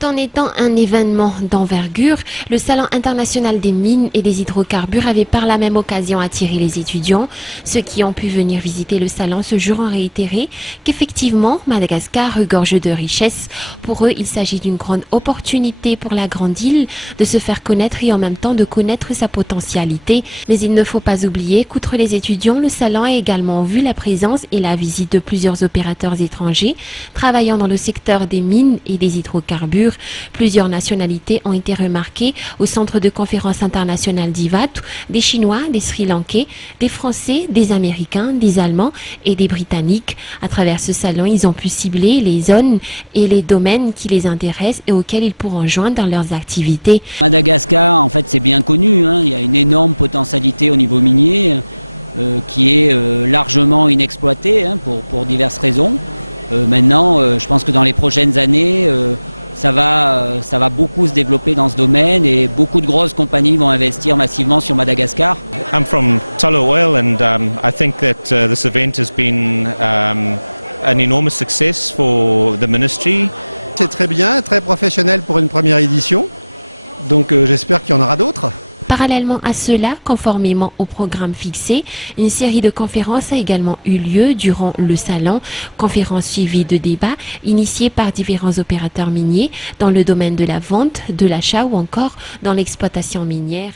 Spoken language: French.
Tout en étant un événement d'envergure, le Salon international des mines et des hydrocarbures avait par la même occasion attiré les étudiants. Ceux qui ont pu venir visiter le salon ce jour ont réitéré qu'effectivement, Madagascar regorge de richesses. Pour eux, il s'agit d'une grande opportunité pour la grande île de se faire connaître et en même temps de connaître sa potentialité. Mais il ne faut pas oublier qu'outre les étudiants, le salon a également vu la présence et la visite de plusieurs opérateurs étrangers travaillant dans le secteur des mines et des hydrocarbures. Plusieurs nationalités ont été remarquées au centre de conférence internationale d'Ivat, des Chinois, des Sri Lankais, des Français, des Américains, des Allemands et des Britanniques. À travers ce salon, ils ont pu cibler les zones et les domaines qui les intéressent et auxquels ils pourront joindre dans leurs activités. Madagascar, en fait, c'est bien connu, hein. Il y a une énorme potentialité au niveau minier qui est largement inexploitée, hein, pour diverses raisons. Maintenant, je pense que dans les prochaines années, ça va beaucoup se développer dans ce domaine et beaucoup de grosses compagnies vont investir massivement sur Madagascar. I'm from Tullow Oil and I think that this event has been an enormous success for the ministry. C'est très bien, très professionnel pour une première édition, donc j'espère qu'il y en aura d'autres. Parallèlement à cela, conformément au programme fixé, une série de conférences a également eu lieu durant le salon, conférences suivies de débats initiés par différents opérateurs miniers dans le domaine de la vente, de l'achat ou encore dans l'exploitation minière.